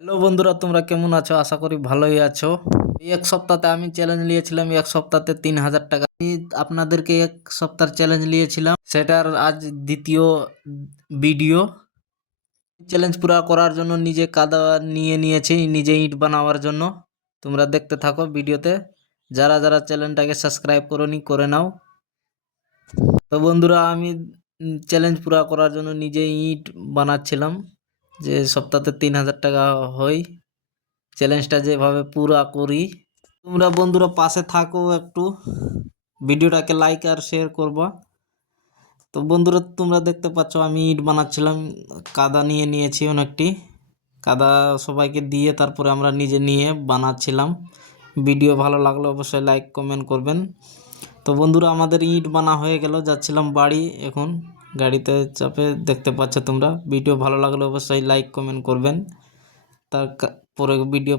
Hello বন্ধুরা, তোমরা কেমন আছো? আশা করি ভালোই আছো। এই এক সপ্তাহে আমি চ্যালেঞ্জ নিয়েছিলাম, এক সপ্তাহে 3,000 টাকা। আমি আপনাদেরকে এক সপ্তাহের চ্যালেঞ্জ নিয়েছিলাম, সেটার আজ দ্বিতীয় ভিডিও। চ্যালেঞ্জ পুরা করার জন্য নিজে কাদা নিয়ে নিয়েছি, নিজে ইট বানাবার জন্য। তোমরা দেখতে থাকো ভিডিওতে। যারা যারা চ্যানেলটাকে সাবস্ক্রাইব করোনি করে নাও। তো বন্ধুরা, আমি চ্যালেঞ্জ পুরা করার জন্য নিজে ইট বানাচ্ছিলাম, যে সপ্তাহে 3,000 টাকা হয়। চ্যালেঞ্জটা যেভাবে পুরা করি, তোমরা বন্ধুরা পাশে থাকো, একটু ভিডিওটাকে লাইক আর শেয়ার করবা। তো বন্ধুরা, তোমরা দেখতে পাচ্ছ আমি ইট বানাচ্ছিলাম, কাদা নিয়ে নিয়েছি অনেকটি। কাদা সবাইকে দিয়ে তারপরে আমরা নিজে নিয়ে বানাচ্ছিলাম। ভিডিও ভালো লাগলে অবশ্যই লাইক কমেন্ট করবেন। তো বন্ধুরা, আমাদের ইট বানা হয়ে গেল, যাচ্ছিলাম বাড়ি এখন। গাড়িতে চাপে দেখতে পাচ্ছ তোমরা। ভিডিও ভালো লাগলে অবশ্যই লাইক কমেন্ট করবেন। তারপরে ভিডিও